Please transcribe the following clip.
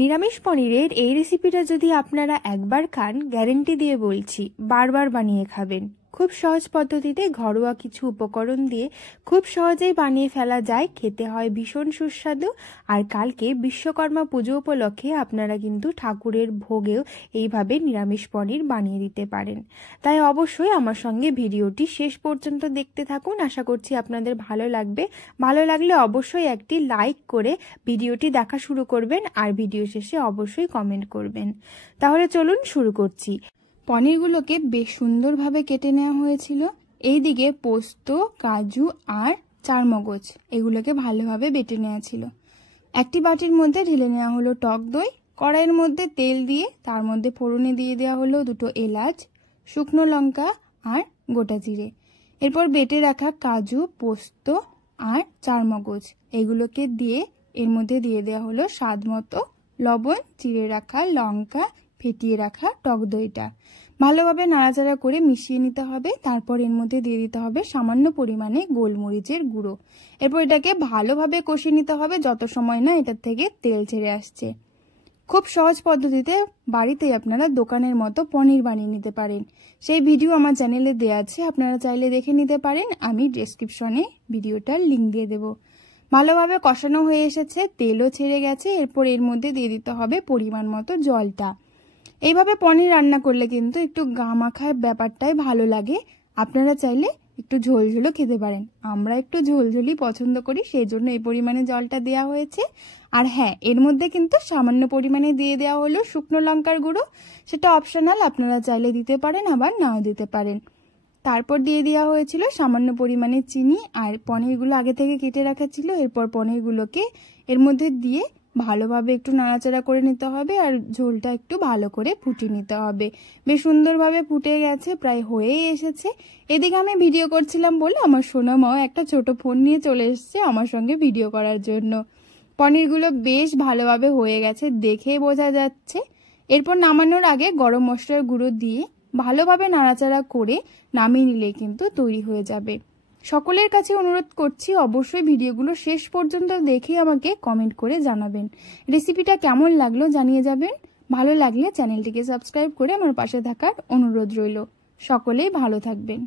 নিরামিষ পনিরের এই রেসিপিটা যদি আপনারা একবার খান, গ্যারেন্টি দিয়ে বলছি বারবার বানিয়ে খাবেন। খুব সহজ পদ্ধতিতে ঘরোয়া কিছু উপকরণ দিয়ে খুব সহজেই বানিয়ে ফেলা যায়, খেতে হয় ভীষণ সুস্বাদু। আর কালকে বিশ্বকর্মা পুজো উপলক্ষে আপনারা কিন্তু ঠাকুরের ভোগেও এইভাবে নিরামিষ পনির বানিয়ে দিতে পারেন। তাই অবশ্যই আমার সঙ্গে ভিডিওটি শেষ পর্যন্ত দেখতে থাকুন, আশা করছি আপনাদের ভালো লাগবে। ভালো লাগলে অবশ্যই একটি লাইক করে ভিডিওটি দেখা শুরু করবেন আর ভিডিও শেষে অবশ্যই কমেন্ট করবেন। তাহলে চলুন শুরু করছি। পনিরগুলোকে বেশ সুন্দরভাবে কেটে নেওয়া হয়েছিল। এইদিকে পোস্ত, কাজু আর চারমগজ এগুলোকে ভালোভাবে বেটে নেওয়া ছিল। একটি বাটির মধ্যে ঢেলে নেওয়া হলো টক দই। কড়াইয়ের মধ্যে তেল দিয়ে তার মধ্যে ফোড়নে দিয়ে দেওয়া হলো 2টো এলাচ, শুকনো লঙ্কা আর গোটা জিরে। এরপর বেটে রাখা কাজু, পোস্ত আর চারমগজ এগুলোকে দিয়ে এর মধ্যে দিয়ে দেওয়া হলো স্বাদ মতো লবণ, চিড়ে রাখা লঙ্কা, ফেটিয়ে রাখা টক দইটা ভালোভাবে নাড়াচাড়া করে মিশিয়ে নিতে হবে। তারপর এর মধ্যে দিয়ে দিতে হবে সামান্য পরিমাণে গোলমরিচের গুঁড়ো। এরপর এটাকে ভালোভাবে কষিয়ে নিতে হবে যত সময় না এটার থেকে তেল ছেড়ে আসছে। খুব সহজ পদ্ধতিতে বাড়িতেই আপনারা দোকানের মতো পনির বানিয়ে নিতে পারেন। সেই ভিডিও আমার চ্যানেলে দেওয়া আছে, আপনারা চাইলে দেখে নিতে পারেন। আমি ডেসক্রিপশনে ভিডিওটার লিঙ্ক দিয়ে দেবো। ভালোভাবে কষানো হয়ে এসেছে, তেলও ছেড়ে গেছে। এরপর এর মধ্যে দিয়ে দিতে হবে পরিমাণ মতো জলটা। এইভাবে পনির রান্না করলে কিন্তু একটু গা মাখার ব্যাপারটাই ভালো লাগে। আপনারা চাইলে একটু ঝোলঝোলও খেতে পারেন। আমরা একটু ঝোলঝোলই পছন্দ করি, সেই জন্য এই পরিমাণে জলটা দেওয়া হয়েছে। আর হ্যাঁ, এর মধ্যে কিন্তু সামান্য পরিমাণে দিয়ে দেওয়া হলো শুকনো লঙ্কার গুঁড়ো। সেটা অপশনাল, আপনারা চাইলে দিতে পারেন আবার নাও দিতে পারেন। তারপর দিয়ে দেওয়া হয়েছিল সামান্য পরিমাণে চিনি, আর পনিরগুলো আগে থেকে কেটে রাখা ছিল। এরপর পনিরগুলোকে এর মধ্যে দিয়ে ভালোভাবে একটু নাড়াচাড়া করে নিতে হবে আর ঝোলটা একটু ভালো করে ফুটিয়ে নিতে হবে। বেশ সুন্দরভাবে ফুটে গেছে, প্রায় হয়েই এসেছে। এদিকে আমি ভিডিও করছিলাম বলে আমার সোনা মাও একটা ছোট ফোন নিয়ে চলে এসেছে আমার সঙ্গে ভিডিও করার জন্য। পনিরগুলো বেশ ভালোভাবে হয়ে গেছে, দেখেই বোঝা যাচ্ছে। এরপর নামানোর আগে গরম মশলার গুঁড়ো দিয়ে ভালোভাবে নাড়াচাড়া করে নামিয়ে নিলে কিন্তু তৈরি হয়ে যাবে। সকলের কাছে অনুরোধ করছি, অবশ্যই ভিডিওগুলো শেষ পর্যন্ত দেখে আমাকে কমেন্ট করে জানাবেন রেসিপিটা কেমন লাগলো, জানিয়ে যাবেন। ভালো লাগলে চ্যানেলটিকে সাবস্ক্রাইব করে আমার পাশে থাকার অনুরোধ রইল। সকলেই ভালো থাকবেন।